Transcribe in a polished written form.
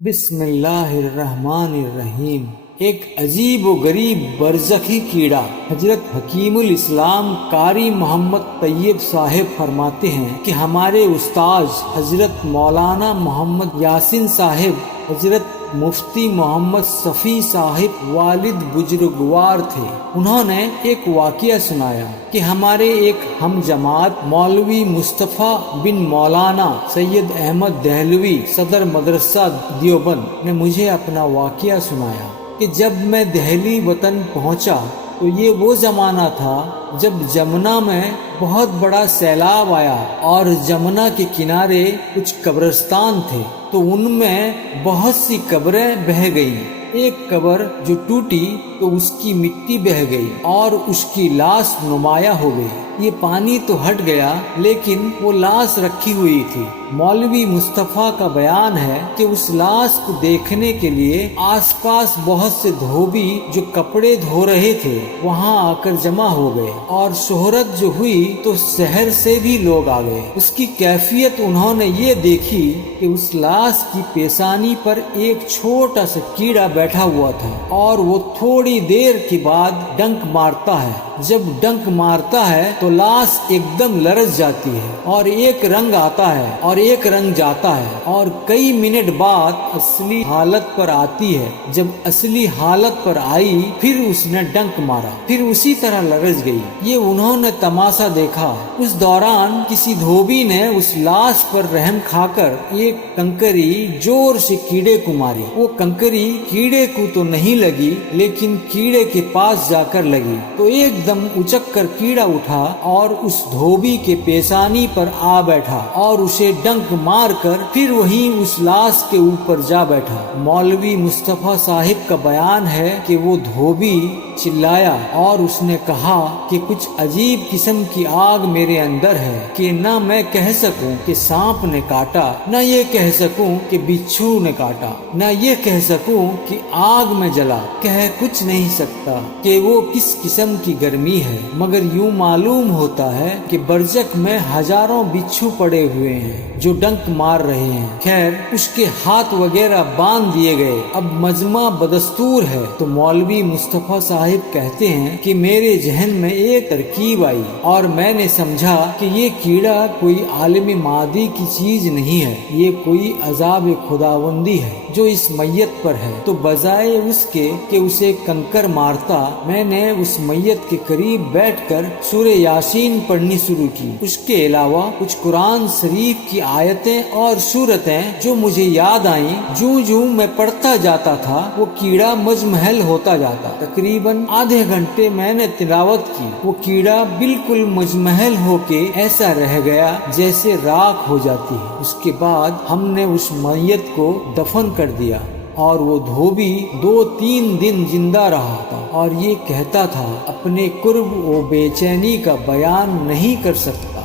بسم اللہ الرحمن الرحیم۔ ایک عجیب و غریب برزخی کیڑا۔ حضرت حکیم الاسلام قاری محمد طیب صاحب فرماتے ہیں کہ ہمارے استاذ حضرت مولانا محمد یاسین صاحب، حضرت مفتی محمد صفی صاحب والد بزرگوار تھے۔ انہوں نے ایک واقعہ سنایا کہ ہمارے ایک ہم جماعت مولوی مصطفیٰ بن مولانا سید احمد دہلوی صدر مدرسہ دیوبند نے مجھے اپنا واقعہ سنایا کہ جب میں دہلی وطن پہنچا تو یہ وہ زمانہ تھا جب جمنا میں بہت بڑا سیلاب آیا اور جمنا کے کنارے کچھ قبرستان تھے تو ان میں بہت سی قبریں بہہ گئیں۔ ایک قبر جو ٹوٹی تو اس کی مٹی بہہ گئی اور اس کی لاش نمایاں ہو گئی۔ یہ پانی تو ہٹ گیا لیکن وہ لاش رکھی ہوئی تھی۔ مولوی مصطفیٰ کا بیان ہے کہ اس لاش کو دیکھنے کے لیے آس پاس بہت سے دھوبی جو کپڑے دھو رہے تھے وہاں آ کر جمع ہو گئے اور شہرت جو ہوئی تو شہر سے بھی لوگ آ گئے۔ اس کی کیفیت انہوں نے یہ دیکھی کہ اس لاش کی پیشانی پر ایک چھوٹا سا کیڑا بیٹھا ہوا تھا اور وہ تھوڑی دیر کے بعد ڈنک مارتا ہے۔ جب ڈنک مارتا ہے تو لاش ایک دم لرز جاتی ہے اور ایک رنگ آتا ہے اور ایک رنگ جاتا ہے اور کئی منٹ بعد اصلی حالت پر آتی ہے۔ جب اصلی حالت پر آئی پھر اس نے ڈنک مارا، پھر اسی طرح لرز گئی۔ یہ انہوں نے تماشا دیکھا۔ اس دوران کسی دھوبی نے اس لاش پر رحم کھا کر ایک کنکری زور سے کیڑے کو ماری۔ وہ کنکری کیڑے کو تو نہیں لگی لیکن کیڑے کے پاس جا کر لگی تو ایک دم اچک کر کیڑا اٹھا اور اس دھوبی کے پیشانی پر آ بیٹھا اور اسے ڈنک مار کر پھر وہیں اس لاش کے اوپر جا بیٹھا۔ مولوی مصطفیٰ صاحب کا بیان ہے کہ وہ دھوبی چلایا اور اس نے کہا کہ کچھ عجیب قسم کی آگ میرے اندر ہے کہ نہ میں کہہ سکوں کہ سانپ نے کاٹا، نہ یہ کہہ سکوں کہ بچھو نے کاٹا، نہ یہ کہہ سکوں کہ آگ میں جلا۔ کہہ کچھ نہیں سکتا کہ وہ کس قسم کی گرمی ہے، مگر یوں معلوم ہوتا ہے کہ برزخ میں ہزاروں بچھو پڑے ہوئے ہیں جو ڈنک مار رہے ہیں۔ خیر اس کے ہاتھ وغیرہ باندھ دیے گئے۔ اب مجمع بدستور ہے تو مولوی مصطفیٰ صاحب کہتے ہیں کہ میرے ذہن میں ایک ترکیب آئی اور میں نے سمجھا کہ یہ کیڑا کوئی عالم مادی کی چیز نہیں ہے، یہ کوئی عذاب خداوندی ہے جو اس میت پر ہے۔ تو بجائے اس کے کہ اسے کنکر مارتا، میں نے اس میت کے قریب بیٹھ کر سورہ یاسین پڑھنی شروع کی۔ اس کے علاوہ کچھ قرآن شریف کی آیتیں اور سورتیں جو مجھے یاد آئیں، جوں میں پڑھتا جاتا تھا وہ کیڑا مجمحل ہوتا جاتا۔ تقریباً آدھے گھنٹے میں نے تلاوت کی، وہ کیڑا بالکل مجمحل ہو کے ایسا رہ گیا جیسے راکھ ہو جاتی ہے۔ اس کے بعد ہم نے اس میت کو دفن کر دیا اور وہ دھوبی 2-3 دن زندہ رہا تھا اور یہ کہتا تھا اپنے قرب و بے چینی کا بیان نہیں کر سکتا۔